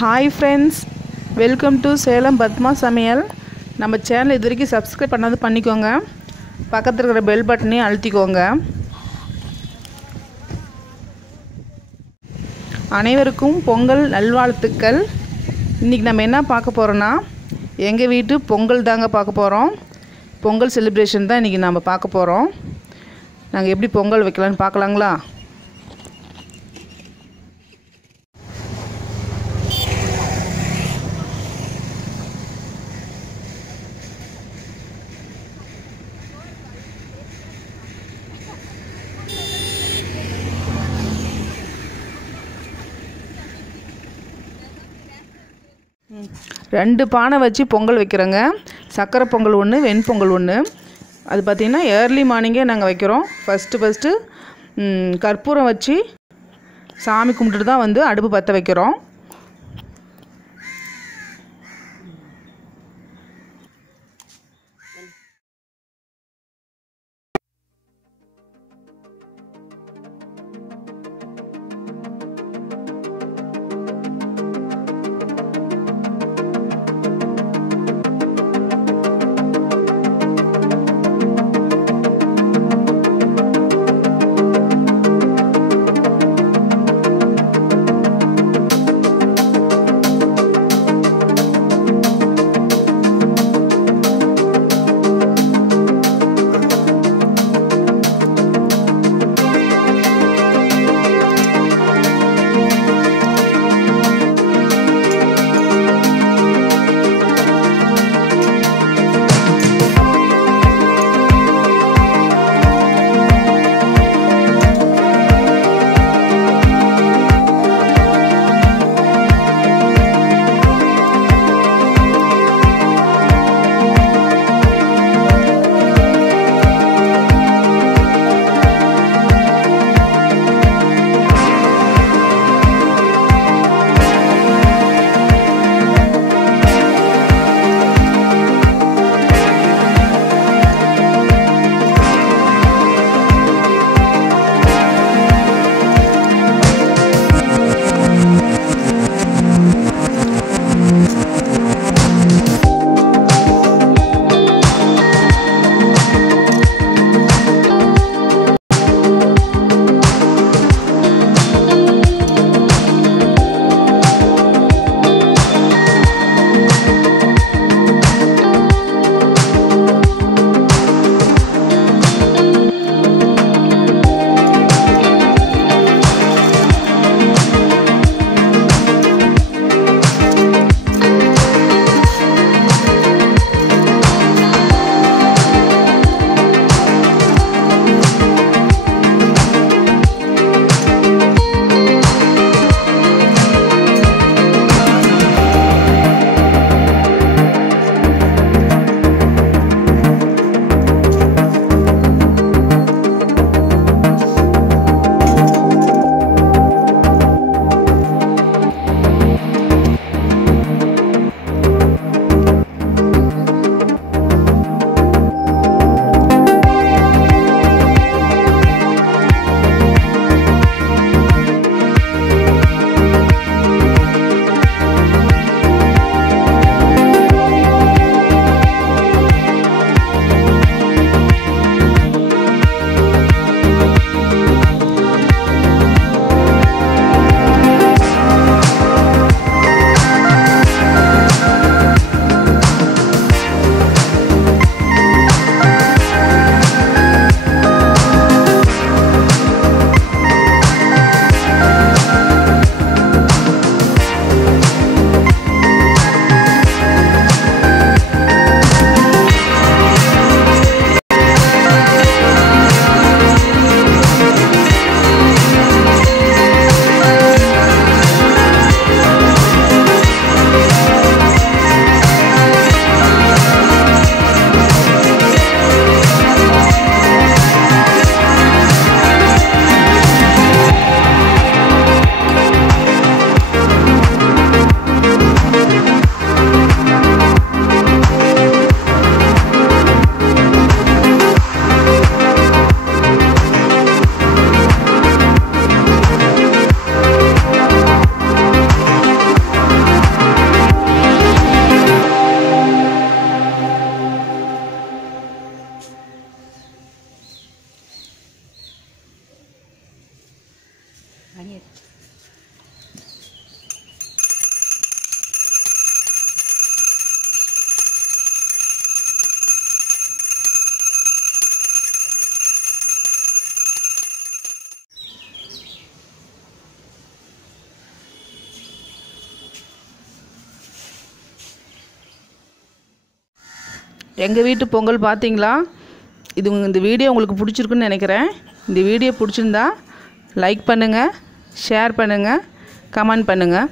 Hi friends, welcome to Salem Padma Samayal. நம்ம channel இதுவரைக்கும் subscribe பண்ணாத பண்ணிக்கோங்க. பக்கத்துல இருக்கிற பெல் பட்டனையும் அழுத்திக்கோங்க. அனைவருக்கும் பொங்கல் நல்வாழ்த்துக்கள். இன்னைக்கு நம்ம என்ன பார்க்க போறோம்னா எங்க வீட்டு பொங்கல் தாங்க பார்க்க போறோம். பொங்கல் செலிப்ரேஷன் தான் இன்னைக்கு நாம பார்க்க போறோம். நாங்க எப்படி பொங்கல் வைக்கலாம்னு பார்க்கலாங்களா? ரெண்டு பானை வச்சு பொங்கல் வைக்கிறோங்க. சக்கரை பொங்கல் ஒன்று, வெண் பொங்கல் ஒன்று. அது பார்த்திங்கன்னா ஏர்லி மார்னிங்கே நாங்கள் வைக்கிறோம். ஃபஸ்ட்டு கற்பூரம் வச்சு சாமி கும்பிட்டுட்டு தான் வந்து அடுப்பு பற்ற வைக்கிறோம். எங்கள் வீட்டு பொங்கல் பார்த்தீங்களா? இந்த வீடியோ உங்களுக்கு பிடிச்சிருக்குன்னு நினைக்கிறேன். இந்த வீடியோ பிடிச்சிருந்தா லைக் பண்ணுங்கள், ஷேர் பண்ணுங்கள், கமெண்ட் பண்ணுங்கள்.